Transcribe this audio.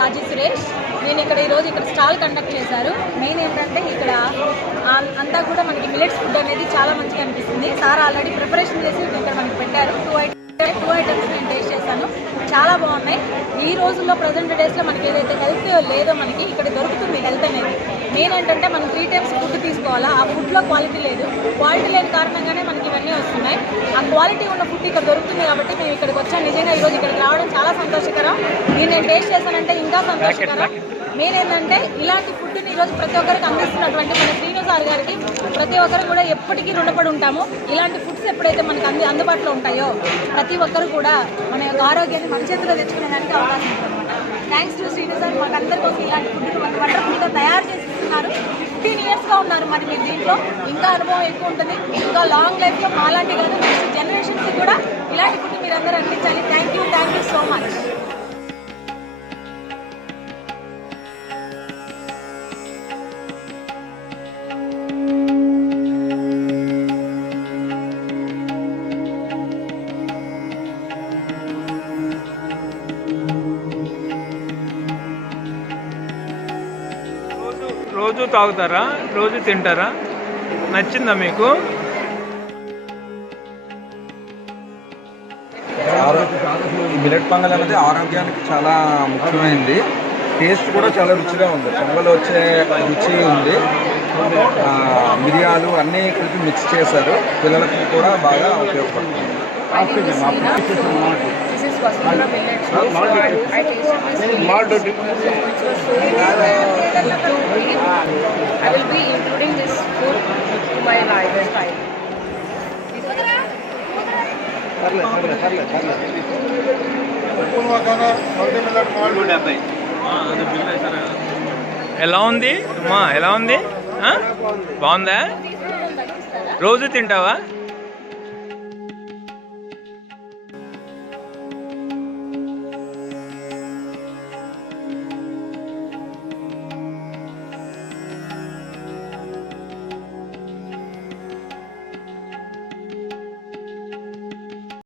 రాజీ సురేష్. నేను ఈరోజు ఇక్కడ స్టాల్ కండక్ట్ చేశారు. మెయిన్ ఏంటంటే ఇక్కడ అంతా కూడా మనకి మిల్లెట్స్ ఫుడ్ అనేది చాలా మంచిగా అనిపిస్తుంది. సార్ ఆల్రెడీ ప్రిపరేషన్ చేసి ఇక్కడ మనకి పెట్టారు. టూ ఐటమ్స్ నేను టేస్ట్ చేశాను, చాలా బాగున్నాయి. ఈ రోజుల్లో ప్రజెంట్ డేస్లో మనకి ఏదైతే హెల్త్ లేదో మనకి ఇక్కడ దొరుకుతుంది హెల్త్ అనేది. మెయిన్ ఏంటంటే మనం 3 టైమ్స్ ఫుడ్ తీసుకోవాలా, ఆ ఫుడ్లో క్వాలిటీ లేదు. క్వాలిటీ లేని కారణంగానే మనకి ఇవన్నీ వస్తున్నాయి. ఆ క్వాలిటీ ఉన్న ఫుడ్ ఇక్కడ దొరుకుతుంది కాబట్టి మేము ఇక్కడికి వచ్చాను. నిజంగా ఈరోజు ఇక్కడికి రావడం చాలా సంతోషకరం. నేను టేస్ట్ చేశానంటే ఇంకా సంతోషకరం. మెయిన్ ఏంటంటే ఇలాంటి ఫుడ్ని ఈరోజు ప్రతి ఒక్కరికి అందిస్తున్నటువంటి మన శ్రీను సార్ గారికి ప్రతి ఒక్కరు కూడా ఎప్పటికీ రుణపడి ఉంటాము. ఇలాంటి ఫుడ్స్ ఎప్పుడైతే మనకు అందుబాటులో ఉంటాయో ప్రతి ఒక్కరు కూడా మన యొక్క ఆరోగ్యాన్ని మన చేతిలో తెచ్చుకునేదానికి అవకాశం ఉంటుందన్నమాట. థ్యాంక్స్ టు శ్రీను సార్, మాకు అందరి కోసం ఇలాంటి ఫుడ్ని మనకు వండర్ఫుల్గా తయారు చేసి ఇస్తున్నారు. 15 ఇయర్స్గా ఉన్నారు మరి మీరు దీంట్లో, ఇంకా అనుభవం ఎక్కువ ఉంటుంది. ఇంకా లాంగ్ లైఫ్లో మాలాంటి కాదు నెక్స్ట్ జనరేషన్స్కి కూడా ఇలాంటి ఫుడ్ మీరు అందరూ అందించాలి. Thank you so much. రోజు తాగుతారా, రోజు తింటారా? నచ్చిందా మీకు? ఈ మిల్లెట్ పొంగల్ అనేది ఆరోగ్యానికి చాలా ముఖ్యమైనది. టేస్ట్ కూడా చాలా రుచిగా ఉంది. పొంగల్ వచ్చే రుచి ఉంది. మిరియాలు అన్నీ కలిపి మిక్స్ చేశారు. పిల్లలకు కూడా బాగా ఉపయోగపడుతుంది. I will be including this food to my lifestyle. ఎలా ఉంది అమ్మా? ఎలా ఉంది? బాగుందా? రోజు తింటావా?